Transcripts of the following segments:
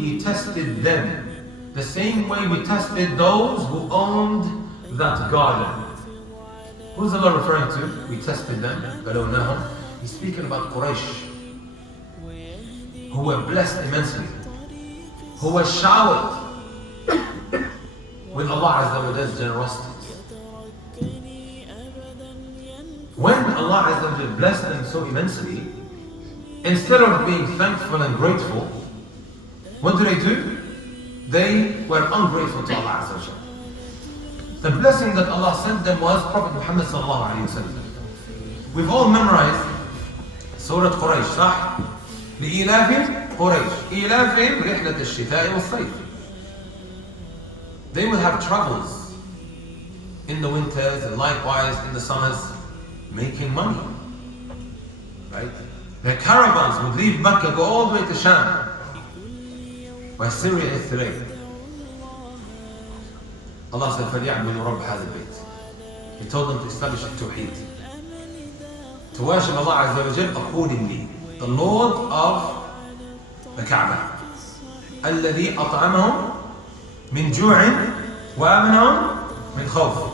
we tested them the same way we tested those who owned that garden. Who's Allah referring to? We tested them. بَلَوْنَاهُمْ. He's speaking about Quraysh, who were blessed immensely, who were showered with Allah Azza wa Jall's generosity. When Allah Azza wa Jalla blessed them so immensely, instead of being thankful and grateful, what do? They were ungrateful to Allah Azza wa Jalla. The blessing that Allah sent them was Prophet Muhammad sallallahu alayhi wa sallam. We've all memorized Surah Quraysh, صح? لإيلاف قريش إيلافهم رحلة الشتاء والصيف. They would have troubles in the winters and likewise in the summers making money, right? Their caravans would leave Mecca, go all the way to Sham, where Syria is today. Allah said, فَلْيَعْبُدُوا رَبَّ هَذَا الْبَيْتِ. He told them to establish Tawheed, to worship Allah Azza wa Jal accordingly, the Lord of the Kaaba. الَّذِي أَطْعَمَهُمْ مِنْ جُوعٍ وَآمَنَهُمْ مِنْ خَوْفٍ.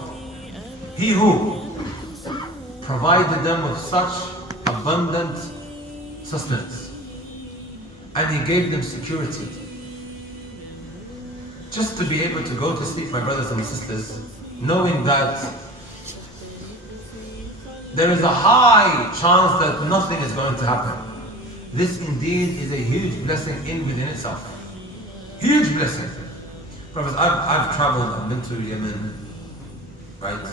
He who provided them with such abundant sustenance, and He gave them security. Just to be able to go to sleep, my brothers and sisters, knowing that there is a high chance that nothing is going to happen. This indeed is a huge blessing within itself. Huge blessing. Brothers, I've traveled, I've been to Yemen, right?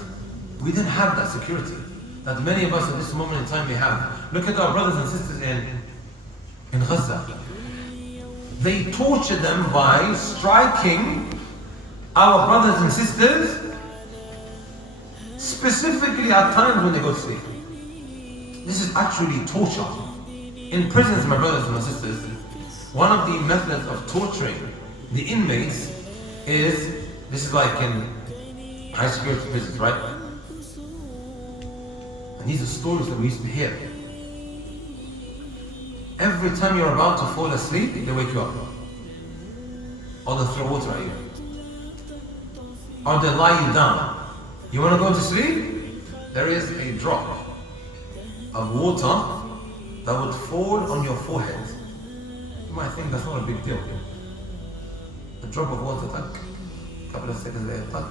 We didn't have that security that many of us at this moment in time may have. Look at our brothers and sisters in Gaza. They torture them by striking our brothers and sisters, specifically at times when they go to sleep. This is actually torture. In prisons, my brothers and my sisters, one of the methods of torturing the inmates is, this is like in high security prisons, right? And these are stories that we used to hear. Every time you're about to fall asleep, they wake you up. Or they throw water at you. Or they lie you down. You want to go to sleep? There is a drop of water that would fall on your forehead. You might think that's not a big deal. A drop of water, tak. Couple of seconds later, tak.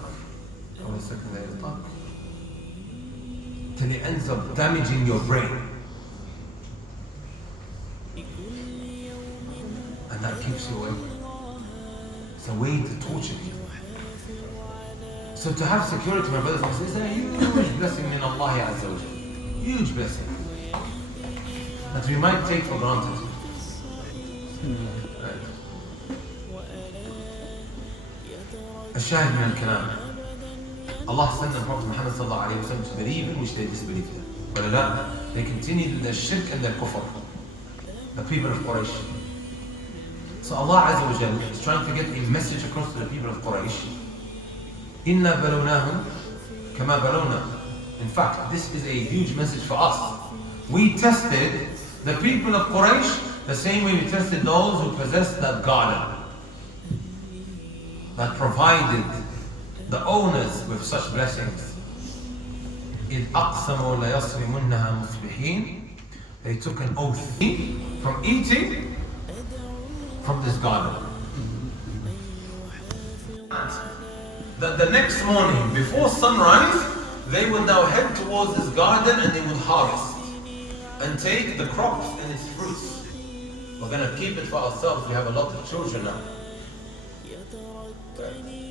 Couple of seconds later, tak. Till it ends up damaging your brain. And that keeps you awake. It's a way to torture you. So to have security, my brothers and sisters, is a huge blessing in Allah Azza wa Jalla. Huge blessing that we might take for granted. Right. الشاهد من الكلام. Allah sent the Prophet Muhammad sallallahu alayhi wa sallam to believe in which they disbelieved in. But they continued in their shirk and their kufr. The people of Quraysh. So Allah Azza wa Jalla is trying to get a message across to the people of Quraysh. إِنَّا بَلَوْنَاهُمْ كَمَا بَلَوْنَا. In fact, this is a huge message for us. We tested the people of Quraysh the same way we tested those who possessed that garden, that provided the owners with such blessings. إِذْ أَقْسَمُوا لَيَصْرِمُنَّهَا مُصْبِحِينَ. They took an oath from eating from this garden. That the next morning, before sunrise, they would now head towards this garden and they would harvest and take the crops and its fruits. We're going to keep it for ourselves. We have a lot of children now.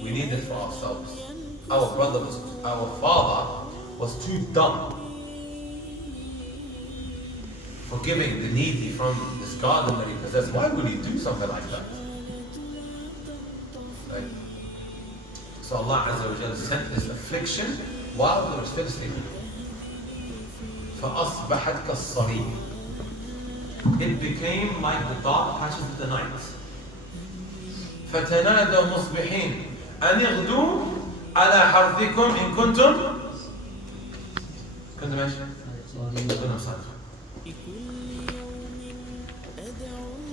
We need it for ourselves. Our father was too dumb for giving the needy from this garden that he possessed. Why would he do something like that? Right? So Allah Azza wa Jalla sent this affliction while they were still sleeping. فَأَصْبَحَتْ كَالصَّرِيمِ. It became like the dark patches of the night. فَتَنَادَوْا مُصْبِحِينَ أَنِ اغْدُوا عَلَى حَرْثِكُمْ إِن كُنتُمْ ماشي؟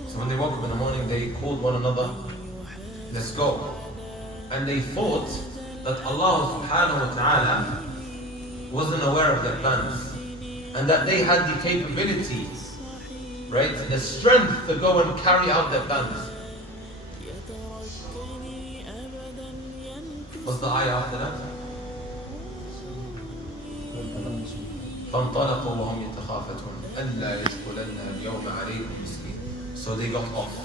So when they woke up in the morning, they called one another, let's go. And they thought that Allah subhanahu wa ta'ala wasn't aware of their plans. And that they had the capability, right, the strength to go and carry out their plans. What's the ayah after that? فانطلقوا وهم يتخافتون ألا يدخلنها اليوم عليكم مسكين. So they got off.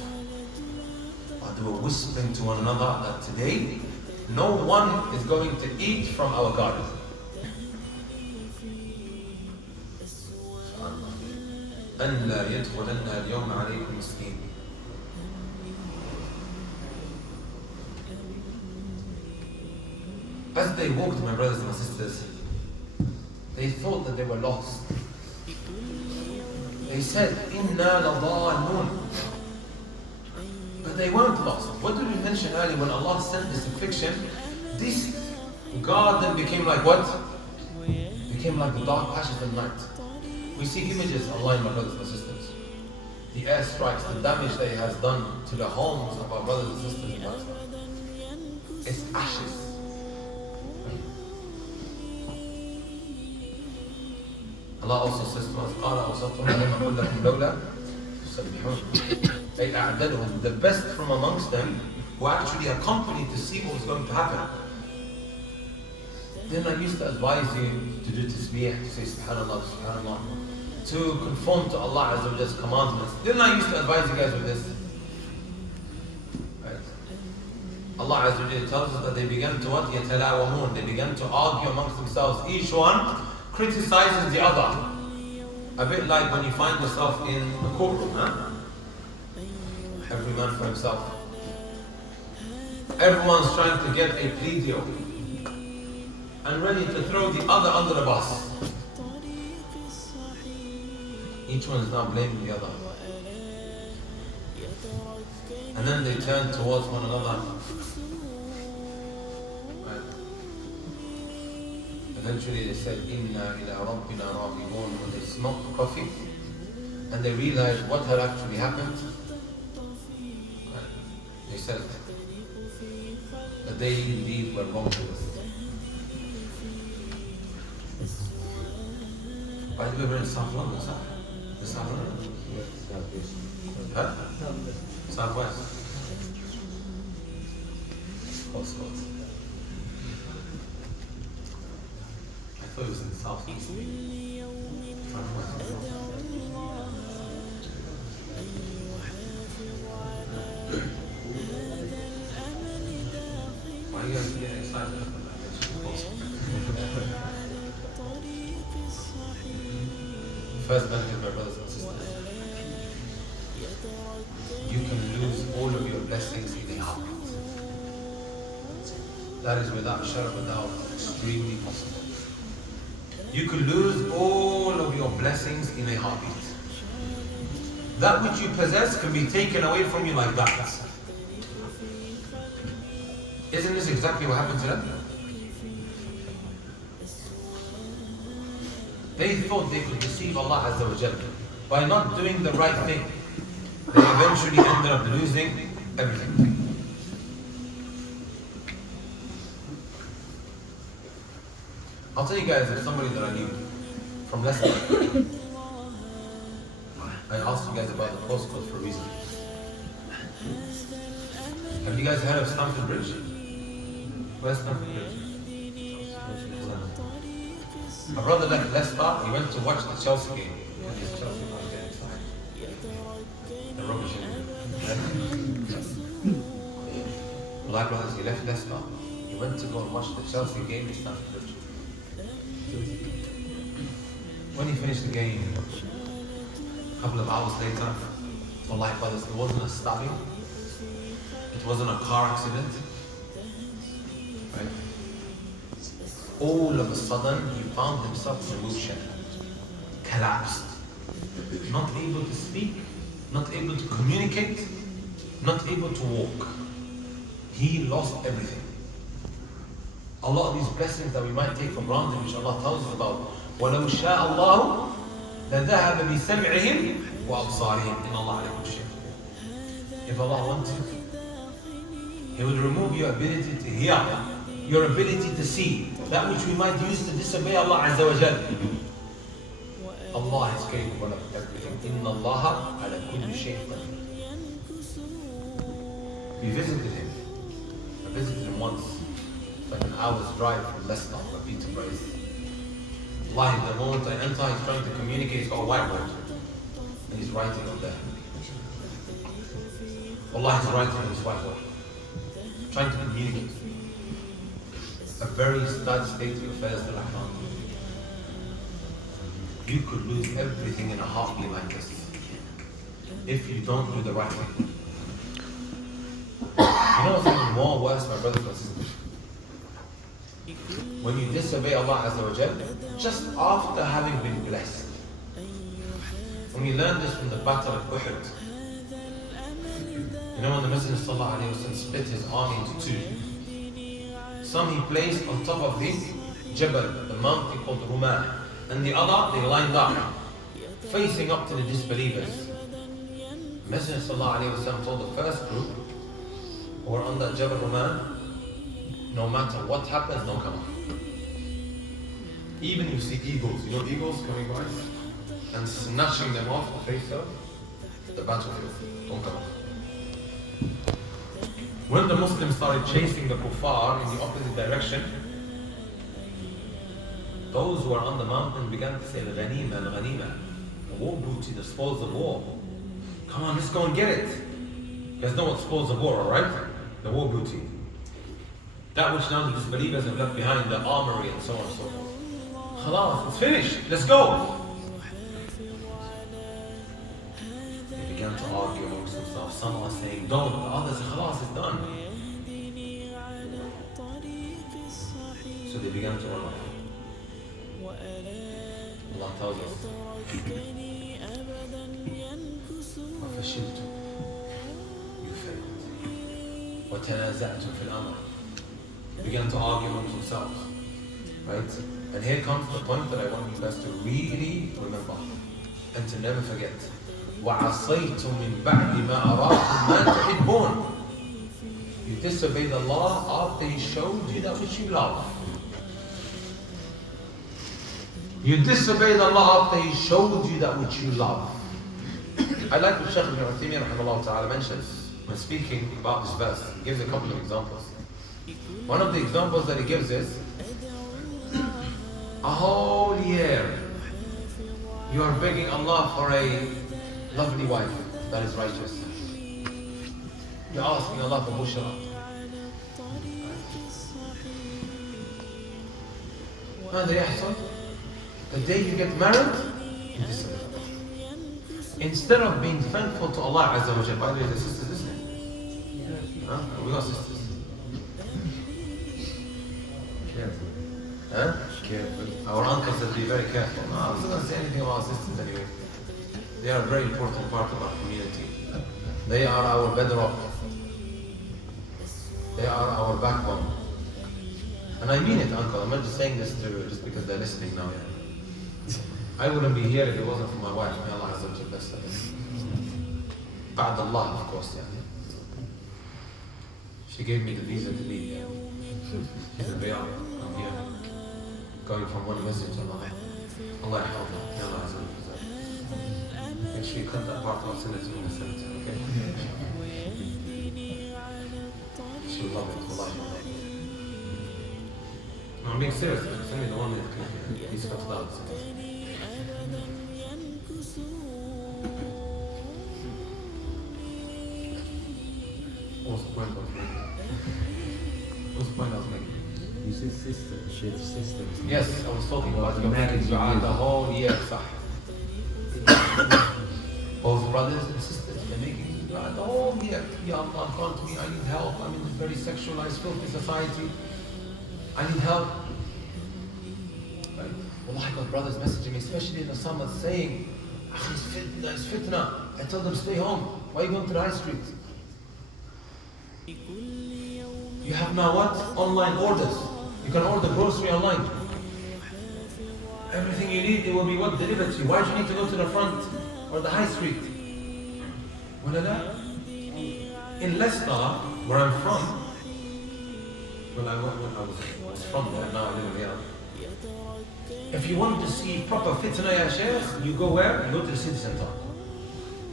But they were whispering to one another that today no one is going to eat from our garden. ألا يدخلنها اليوم عليكم مسكين. As they walked, my brothers and my sisters, they thought that they were lost. They said, "Inna ladallun." But they weren't lost. What did we mention earlier? When Allah sent this affliction, this garden became like what? Became like the dark patches of night. We see images online, my brothers and sisters. The airstrikes, the damage that it has done to the homes of our brothers and sisters in Pakistan. It's ashes. Allah also says to us, قَالَ أَوْسَطُهُمْ أَلَمْ أَقُلْ لَكُمْ لَوْلَا تُسَبِّحُونَ. They أَعْدَدُهُم, the best from amongst them, who actually accompanied to see what was going to happen. Then I used to advise you to do tasbih, to say subhanallah, subhanallah, to conform to Allah Azza wa Jalla's commandments. Didn't I used to advise you guys with this? Right. Allah Azza wa Jalla tells us that they began to what? يَتَلَاوَمُونَ. They began to argue amongst themselves. Each one criticizes the other. A bit like when you find yourself in the courtroom, huh? Every man for himself. Everyone's trying to get a plea deal and ready to throw the other under the bus. Each one is now blaming the other. And then they turn towards one another. Eventually they said, Inna ila rabbina raghibun. When they smoked coffee and they realized what had actually happened, they said that they indeed were wrongdoers. By the way, we're in South London, South? The South London? Huh? Southwest? Close. I thought it was in the Southeast. Southwest. Why are you guys getting excited when I mention close? First benefit, my brothers and sisters, you can lose all of your blessings in a heartbeat. That is without shadow of a doubt extremely possible. You can lose all of your blessings in a heartbeat. That which you possess can be taken away from you like that. Isn't this exactly what happened to them? They thought they could deceive Allah Azza wa Jalla by not doing the right thing. They eventually ended up losing everything. I'll tell you guys of somebody that I knew from Leicester. I asked you guys about the postcode for a reason. Have you guys heard of Stamford Bridge? Where's Stamford Bridge? My brother left Leicester, he went to watch the Chelsea game. Because Chelsea was getting excited. The rubbish in Black brothers, he left Leicester. He went to go and watch the Chelsea game in Stamford Bridge. When he finished the game, a couple of hours later, for Black brothers, it wasn't a stabbing. It wasn't a car accident. Right? All of a sudden, he found himself in a wheelchair, collapsed, not able to speak, not able to communicate, not able to walk. He lost everything. A lot of these blessings that we might take for granted, which Allah tells us about, وَلَوْ شَاءَ اللَّهُ لَذَهَبَ بِسَمْعِهِمْ وَأَبْصَارِهِمْ إِنَّ اللَّهَ عَلَى كُلِّ شَيْءٍ قَدِيرٌ. If Allah wanted, He would remove your ability to hear, your ability to see, that which we might use to disobey Allah Azza wa Jal. Allah is capable of everything. Inna Allah ala kulli shay'in qadir. We visited Him. I visited Him once. It's like an hour's drive from Leicester, from Peterborough. Wallahi, the moment I enter, He's trying to communicate. He's got a whiteboard. And He's writing on there. Allah is writing on His whiteboard. Trying to communicate. A very sad state of affairs that I found. You could lose everything in a heartbeat like this if you don't do the right thing. You know what's even more worse, my brothers and sisters? When you disobey Allah Azza wa Jal, just after having been blessed. And we learned this from the Battle of Uhud. You know when the Messenger Sallallahu Alaihi Wasallam split his army into two. Some he placed on top of the Jabal, the mountain called Rumah. And the other, they lined up, facing up to the disbelievers. Messenger Sallallahu Alaihi Wasallam told the first group who were on that Jabal Rumah, no matter what happens, don't come up. Even if you see eagles, you know eagles coming by and snatching them off the face of the battlefield, don't come up. When the Muslims started chasing the kuffar in the opposite direction, those who were on the mountain began to say, Al-Ghanima, Al-Ghanima, the war booty, the spoils of war. Come on, let's go and get it. You guys know what spoils of war are, right? The war booty. That which now the disbelievers have left behind, the armory and so on and so forth. Khalas, it's finished, let's go. They began to argue amongst themselves. Some are saying, don't, the others, khalas, it's done. So they began to run off. Allah tells us, وَفَشِلْتُمْ, you failed. وَتَنَازَعْتُمْ فِي الْأَمْرِ, they began to argue amongst themselves. Right? And here comes the point that I want you guys to really remember and to never forget. وَعَصَيْتُمْ مِنْ بَعْدِ مَا أَرَاكُمْ مَا تُحِبُّونَ, you disobeyed Allah after He showed you that which you love. You disobeyed Allah after He showed you that which you love. I like what Shaykh ibn Taymiyyah rahimahullah ta'ala mentions when speaking about this verse. He gives a couple of examples. One of the examples that he gives is, a whole year you are begging Allah for a lovely wife that is righteous. You're asking Allah for bushra. ماذا يحصل? The day you get married, you disobey. Instead of being thankful to Allah Azza wa Jalla. By the way, the sisters listening? Huh? We got sisters. Careful. Huh? Careful. Our uncle said be very careful. No, I wasn't going to say anything about sisters anyway. They are a very important part of our community. They are our bedrock. They are our backbone. And I mean it, uncle. I'm not just saying this just because they're listening now. I wouldn't be here if it wasn't for my wife. May Allah Azza wa Jalla bless her. Ba'd Allah, of course, yeah. She gave me the visa to leave. Yeah. She's a bayar. I'm here. Going from one message to another. Allah yahfadha. May Allah Azza wa Jalla. Make sure you cut that part off, send it to me and send it to her, okay? She'll love it. Wallahi, love it. No, I'm being serious. Send me the 1 minute clip. Please cut it out. What's the point of it? What's the point I was making? You said sister, shared systems. Yes, I was talking about your making dua the whole year, صح. Both brothers and sisters, they're making dua the whole year. Ya Allah, come to me, I need help. I'm in this very sexualized, filthy society. I need help. Right? Wallah, I got brothers messaging me, especially in the summer, saying, it's fitna. I tell them, stay home. Why are you going to the high street? You have now what? Online orders. You can order grocery online. Everything you need, it will be what? Delivered to you. Why do you need to go to the front or the high street? ولا لا؟ In Leicester, where I'm from, well, I was from there, now I live in Riyadh. If you want to see proper fitna, ya Shaykh, you go where? You go to the city centre.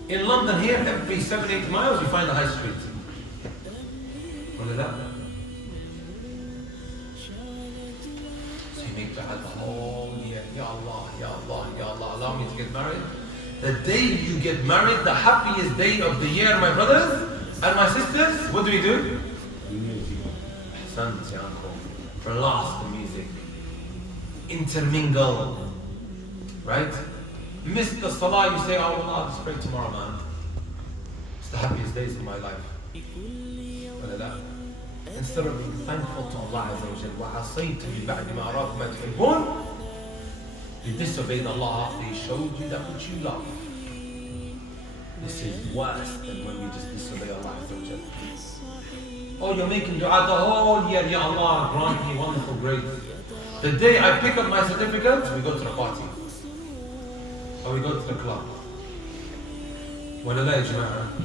In London here, every 7-8 miles, you find the high street. What is that? So you make dua the whole year. Ya Allah, Ya Allah, Ya Allah, allow me to get married. The day you get married, the happiest day of the year, my brothers and my sisters, what do we do? Ahsant, ya uncle. Blast the music. Intermingle. Right? Miss the salah, you say, oh Allah, I'll just pray tomorrow, man. It's the happiest days of my life. Instead of being thankful to Allah Azza wa Jalla, وَعَصَيْتُ مِنْ بَعْدِ مَا أَرَاكُمْ مَا تُحِبُّونَ, you disobeyed Allah after He showed you that which you love. This is worse than when we just disobey Allah Azza wa Jalla. Oh, you're making dua the whole year, Ya Allah, grant me wonderful grace. The day I pick up my certificate, we go to the party. Or we go to the club. وَلَا يَجْمَعَ.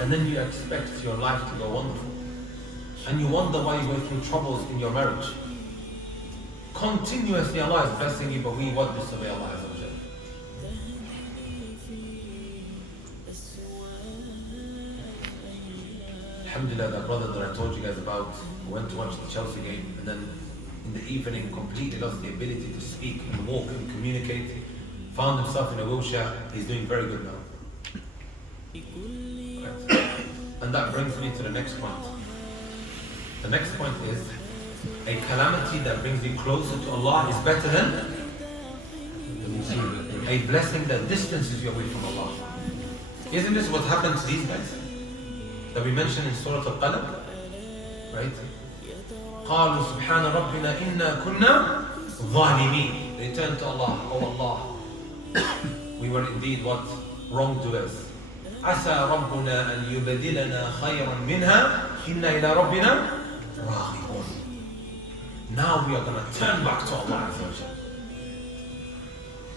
And then you expect your life to go wonderful. And you wonder why you go through troubles in your marriage. Continuously Allah is blessing you, but we want to disobey Allah Azza wa Jalla. Alhamdulillah, that brother that I told you guys about went to watch the Chelsea game, and then in the evening completely lost the ability to speak and walk and communicate. Found himself in a wheelchair. He's doing very good now. And that brings me to the next point. The next point is, a calamity that brings you closer to Allah is better than a blessing that distances you away from Allah. Isn't this what happened to these guys that we mentioned in Surah Al-Qalam? Right? قالوا سبحان ربنا إنا كنا ظالمين. They turned to Allah, oh Allah, we were indeed what? Wrongdoers. عسى ربنا أن يبدلنا خيرا منها إنا إلى ربنا راغبون. Now we are going to turn back to Allah Azza wa Jalla.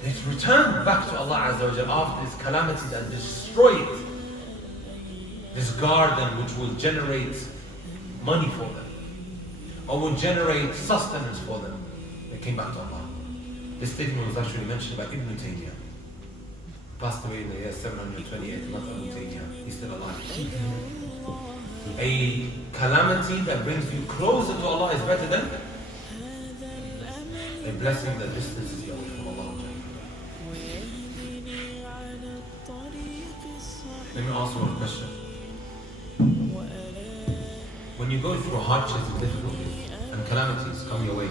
Let's return back to Allah Azza wa Jalla after this calamity that destroyed this garden, which will generate money for them, or will generate sustenance for them. They came back to Allah. This statement was actually mentioned by Ibn Taymiyyah. Passed away in the year 728, not Ibn Taymiyyah. He's still alive. A calamity that brings you closer to Allah is better than a blessing that distances you away from Allah. Let me ask you one question. When you go through hardships and difficulties and calamities come your way,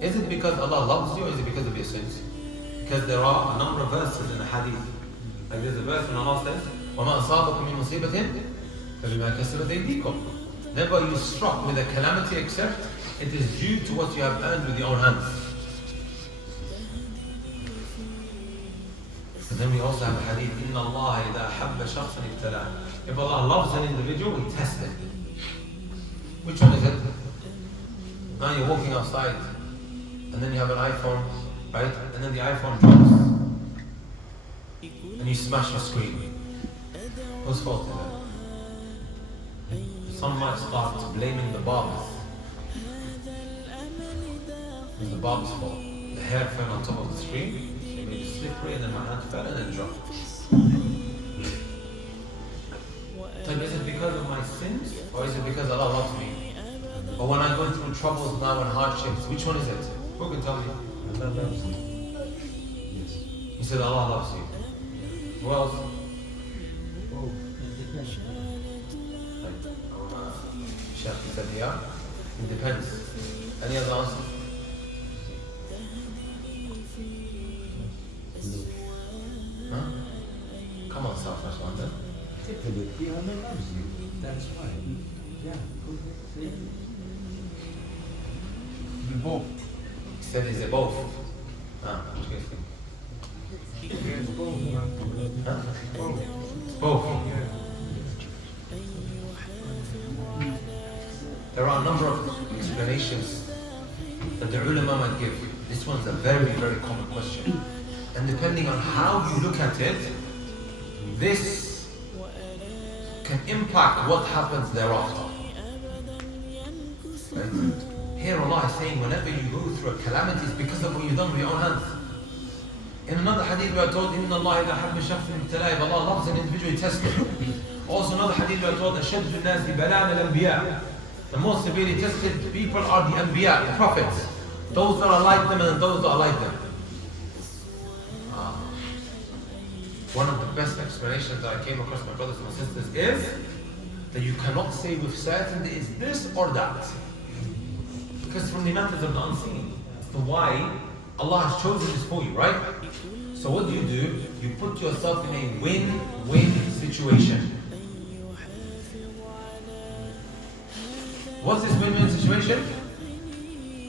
is it because Allah loves you, or is it because of your sins? Because there are a number of verses in the hadith. Like there's a verse when Allah says, وَمَا أَصَابَكُم مِّن مُّصِيبَةٍ فَبِمَا كَسَبَتْ أَيْدِيكُم. Never are you struck with a calamity except it is due to what you have earned with your own hands. And then we also have a hadith, إِنَّ اللَّهَ إِذَا أَحَبَّ شَخْصًا ابْتَلَاهُ. If Allah loves an individual, He tests it. Which one is it? Now you're walking outside, and then you have an iPhone, right? And then the iPhone drops, and you smash your screen. Whose fault is it? Some might start blaming the barbers. It's the barber's fault. The hair fell on top of the screen, it made it slippery, and then my hand fell and then dropped. So is it because of my sins, or is it because Allah loves me? Or when I go through troubles now and hardships, which one is it? Who can tell me? Allah loves you. Yes. He said Allah loves you. Who else? Oh, it depends. Sheikh said yeah. It depends. Any other answer? No. Huh? Come on, Southwest London. Typically, Allah loves you. That's why. Yeah. Go ahead. Both. He said is it both? What do you guys think? It's both, man. Huh? Both. It's both. There are a number of explanations that the ulama might give. This one's a very, very common question. And depending on how you look at it, this can impact what happens thereafter. And here Allah is saying, whenever you go through a calamity, it's because of what you've done with your own hands. In another hadith we are told, إِنَّ اللَّهَ إِذَا حَبَّ شَخْصٍ ابْتَلَاهُ, if Allah loves an individual, He tests him. Also another hadith we are told, أَشَدُّ النَّاسِ بَلَاءً الْأَنْبِيَاءِ, the most severely tested people are the Anbiya, the prophets. Those that are like them and those that are like them. One of the best explanations that I came across, my brothers and my sisters, is that you cannot say with certainty is this or that. Because from the matters of the unseen. So why Allah has chosen this for you, right? So what do? You put yourself in a win-win situation. What's this win-win situation?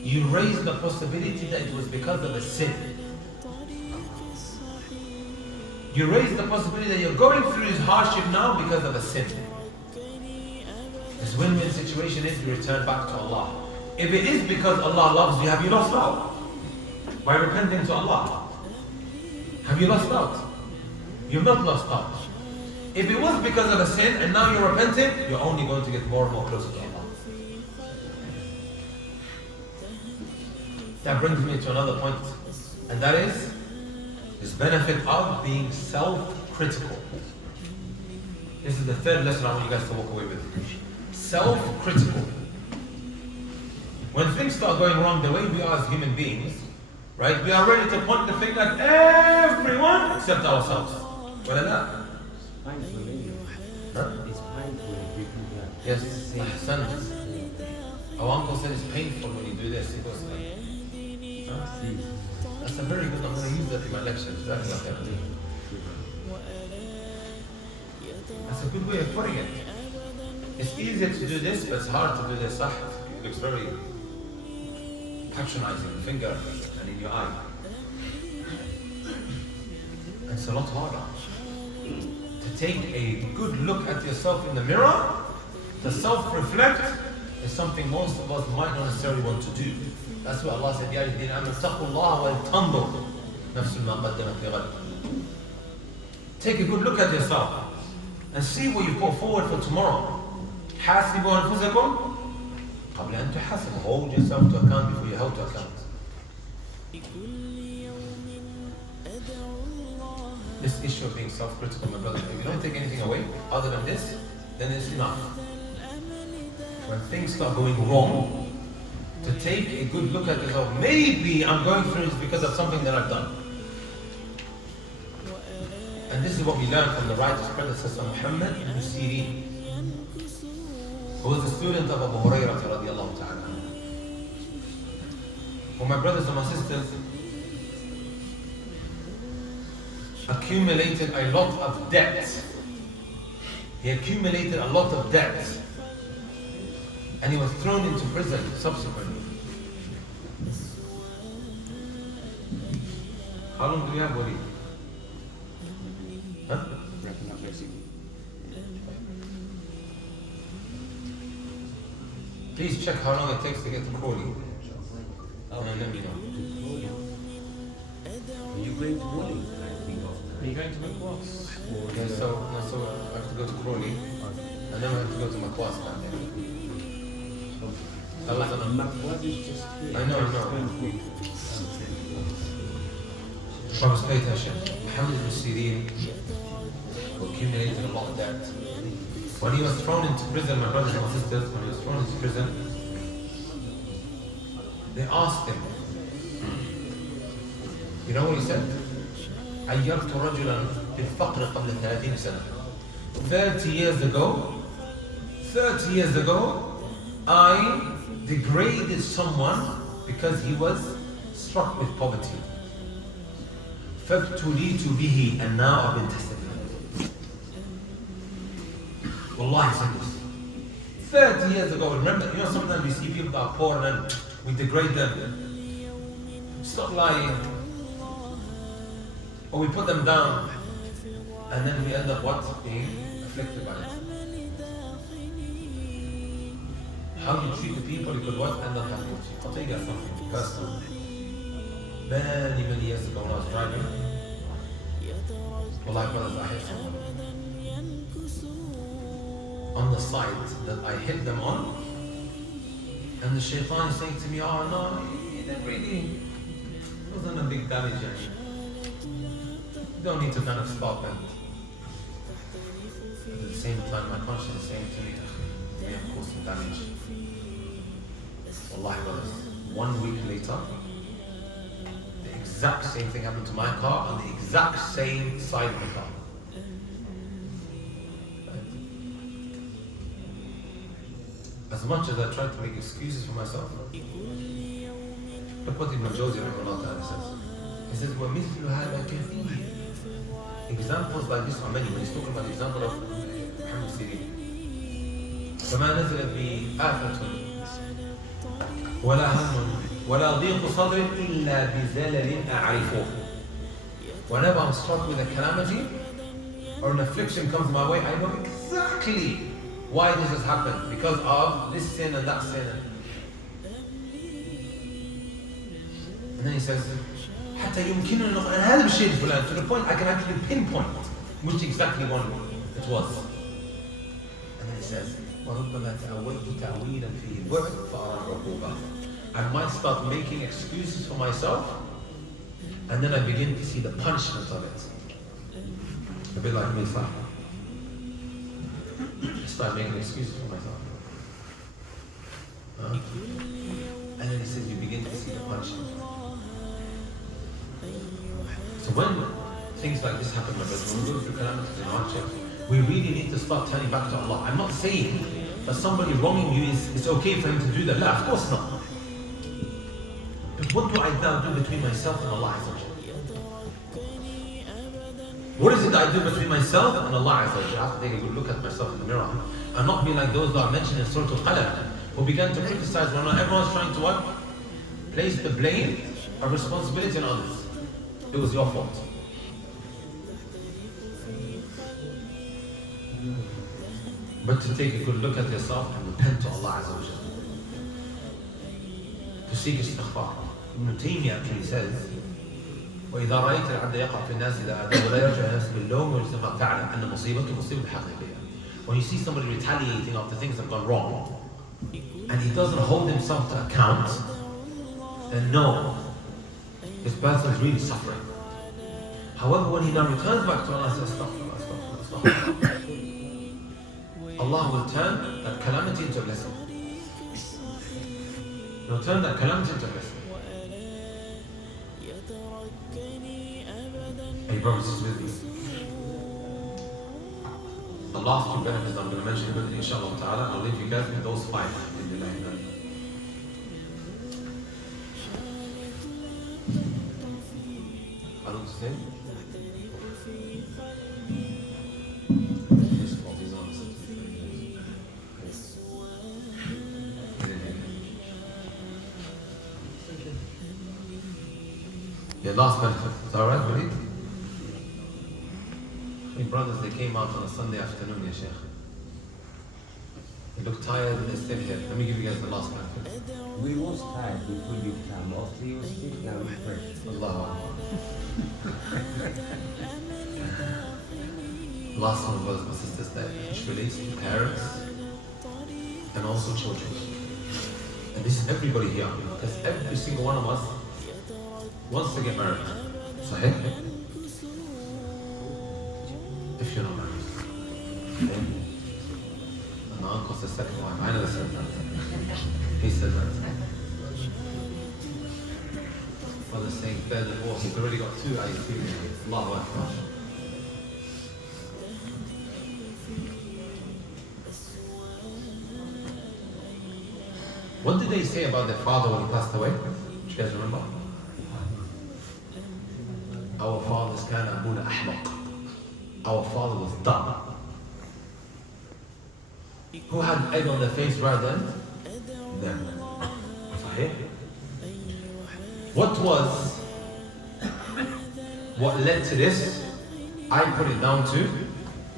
You raise the possibility that it was because of a sin. You raise the possibility that you're going through this hardship now because of a sin. This win-win situation is you return back to Allah. If it is because Allah loves you, have you lost out? By repenting to Allah. Have you lost out? You've not lost out. If it was because of a sin and now you're repenting, you're only going to get more and more closer to Allah. That brings me to another point, and that is this benefit of being self-critical. This is the third lesson I want you guys to walk away with. Self-critical. When things start going wrong, the way we are as human beings, right? We are ready to point the finger at everyone except ourselves. Well, not. Huh? It's painful if you do that. Yes, son. Our uncle said it's painful when you do this. He goes like, that's a very good, I'm going to use that in my lectures. That's a good way of putting it. It's easier to do this, but it's hard to do this. It looks very patronizing, finger and in your eye. And it's a lot harder to take a good look at yourself in the mirror. To self-reflect is something most of us might not necessarily want to do. That's what Allah said, يَا الَّذِينَ آمَنُوا اتَّقُوا اللَّهَ وَلْتَنظُرْ نَفْسٌ مَا قَدَّمَتْ لِغَدٍ. Take a good look at yourself and see what you put forward for tomorrow. حَاسِبُوا أَنفُسَكُمْ قَبْلَ أَن تُحَاسِبُوا. Hold yourself to account before you're held to account. This issue of being self-critical, my brother, if you don't take anything away other than this, then it's enough. When things start going wrong, to take a good look at yourself. Maybe I'm going through this because of something that I've done. And this is what we learn from the righteous predecessor Muhammad ibn Sirin, who was a student of Abu Hurairah radiallahu ta'ala. For my brothers and my sisters, accumulated a lot of debt. He accumulated a lot of debt. And he was thrown into prison subsequently. How long do we have, Wali? Huh? Wrapping up basically. Please check how long it takes to get to Crawley. And then let me know. Are you going to Wally? Are you going to Macross? Yeah, so I have to go to Crawley. And then we have to go to Macross down there. That was on What is just here? I know. Promise, pay attention. Muhammad ibn Sirin accumulated a lot of debt. When he was thrown into prison, my brothers and my sisters, when he was thrown into prison, they asked him, you know what he said? عيرت رجلا بالفقر قبل 30 سنة. 30 years ago, I degraded someone because he was struck with poverty. فَابْتُلِيتُ بِهِ, and now I've been tested. Wallahi, he said this. 30 years ago, remember, you know, sometimes we see people that are poor and then we degrade them. Stop lying. Or we put them down and then we end up what? Being afflicted by it. How you treat the people, you could what? End up happening to you. I'll tell you guys something personal. Many years ago when I was driving, wallahi brothers, I hit someone. on the side that I hit them on, and the shaitan is saying to me, oh no, it really wasn't a big damage yet. You don't need to kind of stop and at the same time my conscience is saying to me, may have caused some damage. Wallahi brothers, 1 week later, the exact same thing happened to my car on the exact same side of the car. As much as I tried to make excuses for myself, look what Ibn Jawzi says. He says, وَمِثْلُ هَذَا كَثِيرٌ. Examples like this are many. When he's talking about the example of Muhammad Sirin. فَمَا نَزَلَتْ بِي آفَةٌ وَلَا هَمٌ وَلَا ضِيقُ صَدْرٍ إِلَّا بِزَلَلٍ أَعْرِفُهُ. Whenever I'm struck with a calamity or an affliction comes my way, I know exactly why this has happened, because of this sin and that sin. And then he says, حتى يمكننا أن هذا الشيء الفلاني, to the point I can actually pinpoint which exactly one it was. And then he says, وربما تأولت تأويلا فيه البعد فأرى العقوبة. I might start making excuses for myself, and then I begin to see the punishment of it. A bit like me, son. I start making excuses for myself. And then he says, you begin to see the punishment. So when things like this happen, my brothers, when we go through calamities and hardships, we really need to start turning back to Allah. I'm not saying that somebody wronging you it's okay for him to do that. No, of course not. But what do I now do between myself and Allah Azza wa Jalla? What is it that I do between myself and Allah Azza wa Jalla? I have to take a good look at myself in the mirror and not be like those that are mentioned in Surah Al-Qalam, who began to criticize one another. Everyone's trying to what? Place the blame of responsibility on others. It was your fault. But to take a good look at yourself and repent to Allah Azza wa Jalla. To seek istighfar. Ibn Taymiyyah actually says, وإذا رأيت العبد يقع في الناس إذا أدى ولا يرجع الناس باللوم والاستغفار فاعلم أن مصيبته مصيبة حقيقية. When you see somebody retaliating after things have gone wrong, and he doesn't hold himself to account, then no, this person is really suffering. However, when he now returns back to Allah and says, astaghfirullah, astaghfirullah, astaghfirullah, Allah will turn that calamity into a blessing. He will turn that calamity into a blessing. He promises with me. The last two benefits I'm going to mention, inshallah ta'ala, I'll leave you guys with those 5. I don't say. Yeah, last benefit. Is that alright, Walid? My brothers, they came out on a Sunday afternoon, ya Sheikh. They looked tired and they stayed here. Let me give you guys the last benefit. We was tired before you come. After you was sick, now we're fresh. Allahu Akbar. Last one, brothers and sisters, that which relates to parents and also children. And this is everybody here, because every single one of us wants to get married. Sahih? If you're not married. Okay? And my uncle said second wife. I never said that. He said that. Father's saying third divorce. He's already got 2 ICUs. Allahu Akbar. What did they say about their father when he passed away? Do you guys remember? Our fathers كان أبونا أحمق. Our father was dumb. Who had egg on their face right then? Them. Sahih? What led to this? I put it down to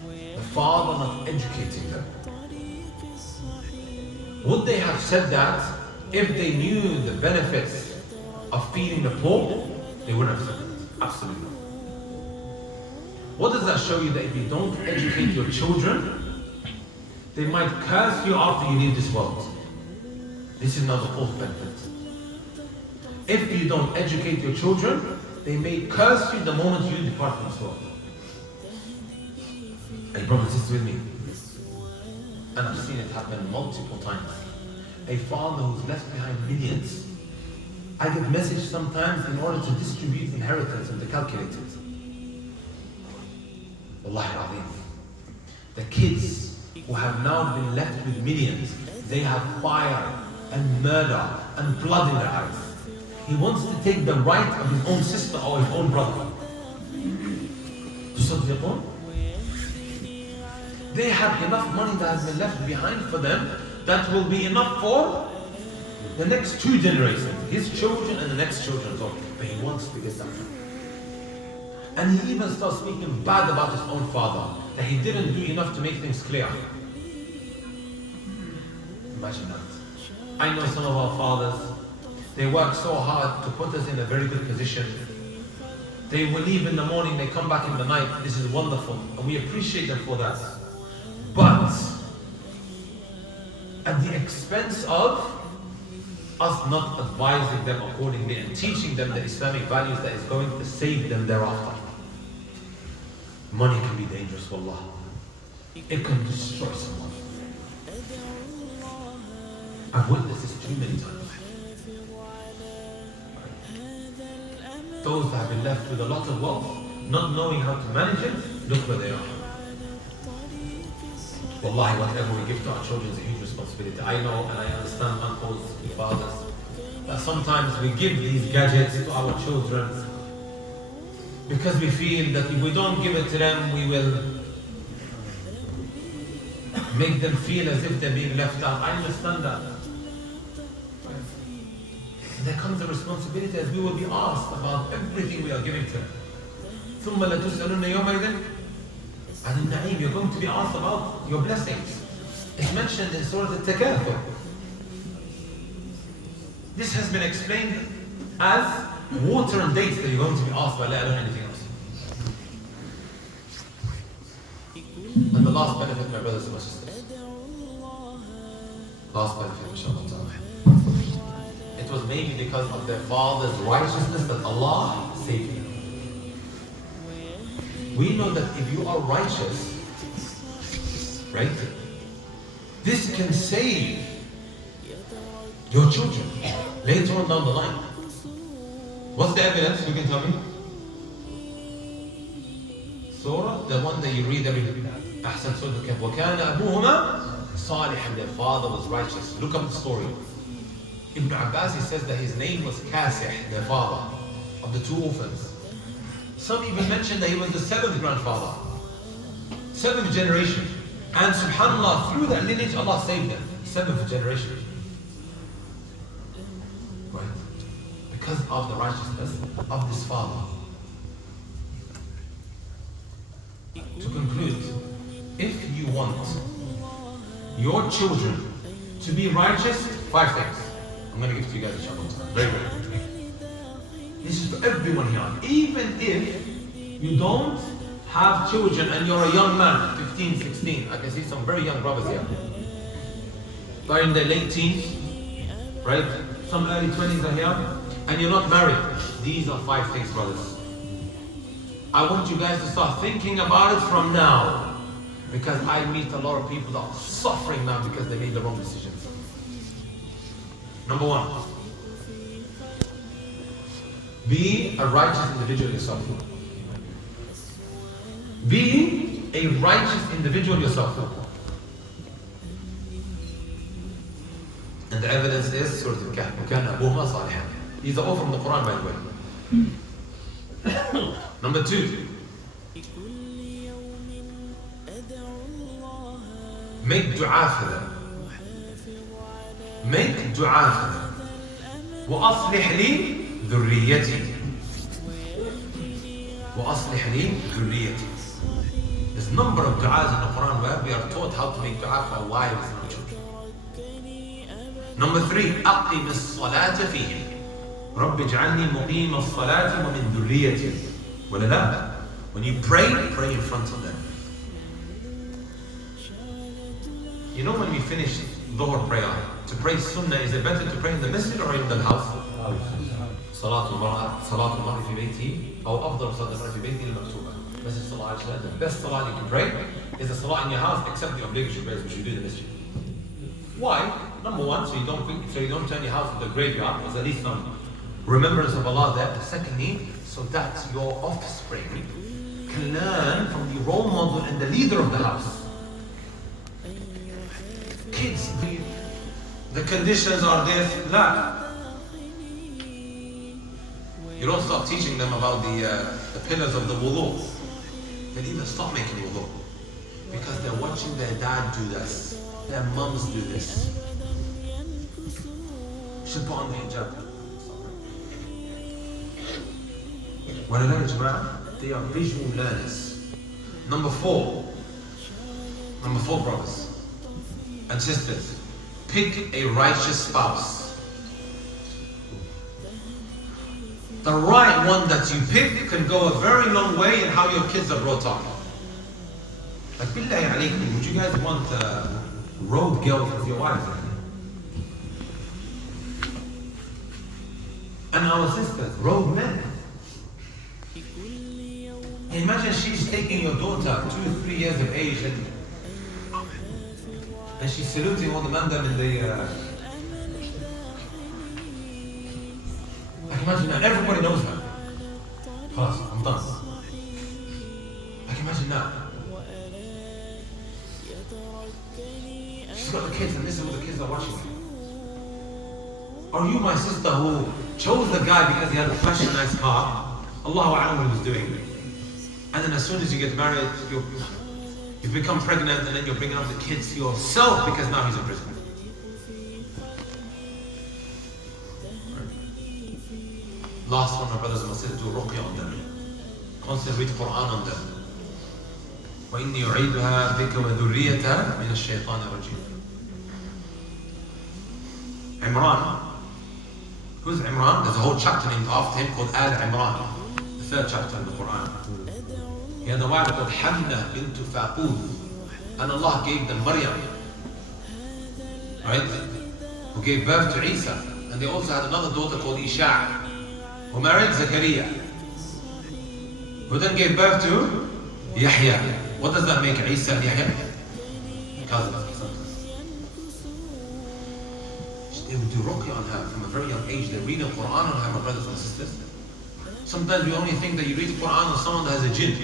the father not educating them. Would they have said that if they knew the benefits of feeding the poor? They wouldn't have said that. Absolutely not. What does that show you? That if you don't educate your children, They might curse you after you leave this world. This is now the fourth benefit. If you don't educate your children, they may curse you the moment you depart from this world. Are you brothers and sisters with me? And I've seen it happen multiple times. A father who's left behind millions. I get messages sometimes in order to distribute inheritance and to calculate it. Wallahi al-Azim. The kids who have now been left with millions, they have fire and murder and blood in their eyes. He wants to take the right of his own sister or his own brother. تصدقون? They have enough money that has been left behind for them that will be enough for the next two generations, his children and the next children. But he wants to get that. And he even starts speaking bad about his own father, that he didn't do enough to make things clear. Imagine that. I know some of our fathers, they work so hard to put us in a very good position. They will leave in the morning, they come back in the night. This is wonderful, and we appreciate them for that. But at the expense of us not advising them accordingly and teaching them the Islamic values that is going to save them thereafter. Money can be dangerous, wallah. It can destroy someone. I've witnessed this too many times. Those that have been left with a lot of wealth, not knowing how to manage it, look where they are. Wallahi, whatever we give to our children is a huge responsibility. I know and I understand uncles and fathers that sometimes we give these gadgets to our children because we feel that if we don't give it to them, we will make them feel as if they're being left out. I understand that. There comes a responsibility as we will be asked about everything we are giving to them. ثُمَّ لَتُسْأَلُنَّ يَوْمَئِذٍ عَنِ النَّعِيمِ. You're going to be asked about your blessings. It's mentioned in Surah Al-Takathur. This has been explained as water and dates that you're going to be asked by, let alone anything else. And the last benefit, my brothers and my sisters. Last benefit, inshallah. It was maybe because of their father's righteousness that Allah saved them. We know that if you are righteous, right, this can save your children later on down the line. What's the evidence? You can tell me. Surah, the one that you read every day. أحسن صدق وكان أبوهما صالحا. Their father was righteous. Look up the story. Ibn Abbas, he says that his name was Kasih, their father, of the two orphans. Some even mention that he was the seventh grandfather, seventh generation. And subhanAllah, through that lineage, Allah saved them. Seventh generation. Right? Because of the righteousness of this father. To conclude, if you want your children to be righteous, 5 things. I'm going to give to you guys inshallah. Very, very quickly. This is for everyone here. Even if you don't have children and you're a young man, 15, 16. I can see some very young brothers here. They're in their late teens, right? Some early 20s are here. And you're not married. These are 5 things, brothers. I want you guys to start thinking about it from now. Because I meet a lot of people that are suffering now because they made the wrong decisions. Number 1. Be a righteous individual yourself. Be a righteous individual yourself. And the evidence is Surah Al-Kahf. وَكَانَ أَبُوهُمَا صَالِحًا. These are all from the Quran, by the way. Number 2. Make dua for them. Make dua for them. وَأَصْلِحْ لِي ذُرِّيَّتِي. وَأَصْلِحْ لِي ذُرِّيَّتِي. There's a number of du'as in the Quran where we are taught how to make dua for our wives and our children. Number 3, أقم الصلاة فيهم. رب اجعلني مقيم الصلاة ومن ذريتي. ولا لا? When you pray, pray in front of them. You know when we finish Dhuhr prayer, to pray Sunnah, is it better to pray in the masjid or in the house? صلاة المرء في بيته أو أفضل صلاة المرء في بيته المكتوبة. Masjid Salah, the best salah you can pray is a salah in your house, except the obligatory prayers which you do in the masjid. Why? Number one, so you don't turn your house into a graveyard. There's at least some remembrance of Allah there. Secondly, so that your offspring can learn from the role model and the leader of the house. Kids, the conditions are this, that. You don't start teaching them about the pillars of the wudu. They'll either stop making wudu because they're watching their dad do this, their mums do this. Should put on the hijab. They are visual learners. Number four, brothers and sisters, pick a righteous spouse. The right one that you pick can go a very long way in how your kids are brought up. Like, billahi alaykum, would you guys want road girls as your wives? And our sisters, road men. Imagine she's taking your daughter 2 or 3 years of age and she's saluting all the mandam in the I can imagine that everybody knows her. Khalas, I'm done. I can imagine that. She's got the kids and this is what the kids are watching. Are you my sister who chose the guy because he had a flashy nice car? Allahu A'lam what he was doing. And then as soon as you get married, you become pregnant and then you're bringing up the kids to yourself because now he's in prison. Last one, my brothers and my sisters, do ruqya on them. Constantly read Quran on them. وَإِنِّي أُعِيدُهَا بِكَ وَذُرِّيَّتَهَا مِنَ الشَّيْطَانِ الرَّجِيمِ. Imran. Who's Imran? There's a whole chapter named after him called Al Imran. The 3rd chapter in the Quran. He had a wife called Hamna bint Faqud. And Allah gave them Maryam. Right? Who gave birth to Isa. And they also had another daughter called Isha'. Who married Zakaria, who then gave birth to Yahya. What does that make Isa and Yahya? Cousins. They would do ruqya on her from a very young age. They read the Quran on her, my brothers and sisters. Sometimes we only think that you read the Quran on someone that has a jinn.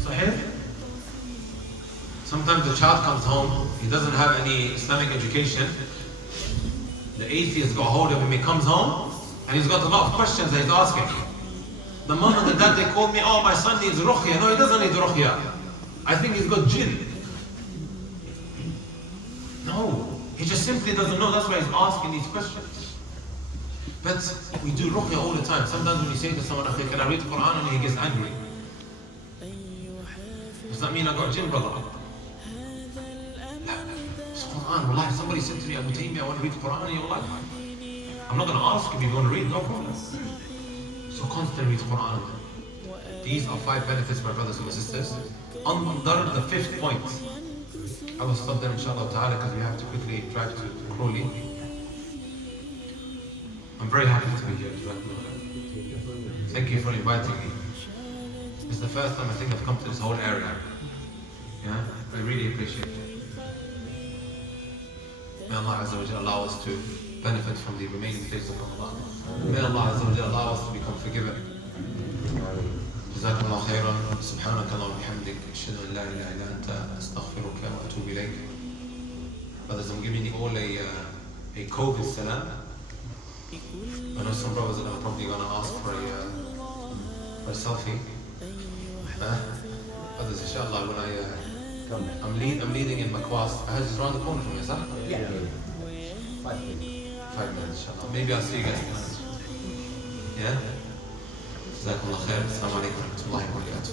Sahih? Sometimes the child comes home, he doesn't have any Islamic education. The atheist got hold of him, he comes home, and he's got a lot of questions that he's asking. The mom and the dad, they called me, oh, my son needs ruqya. No, he doesn't need ruqya. I think he's got jinn. No, he just simply doesn't know. That's why he's asking these questions. But we do ruqya all the time. Sometimes when you say to someone, okay, can I read the Quran? And he gets angry. Does that mean I got jinn, brother? It's Quran. Wallahi, somebody said to me, Abu Taymiyyah, I want to read the Quran in your life. I'm not going to ask if you want to read, no problem. So constantly read the Quran. These are 5 benefits, my brothers and my sisters. Under the 5th point, I will stop there inshallah ta'ala because we have to quickly drive to Crawley. I'm very happy to be here. Thank you for inviting me. It's the first time I think I've come to this whole area. Yeah, I really appreciate it. May Allah Azza wa Jalla allow us to benefit from the remaining days of Ramadan. May Allah Azza wa Jalla allow us to become forgiven. جزاكم الله خيرا سبحانك اللهم وبحمدك أشهد أن لا إله إلا أنت أستغفرك وأتوب إليك. Brothers, I'm giving you all a COVID salam. I know some brothers that are probably going to ask for a selfie. Brothers, inshallah, when I'm leading in Makwas. I heard it's around the corner from here, sir? Yeah. 5 minutes. 5 minutes, inshallah. Maybe I'll see you guys tonight. Yeah? جزاكم الله خير. السلام عليكم ورحمة الله وبركاته.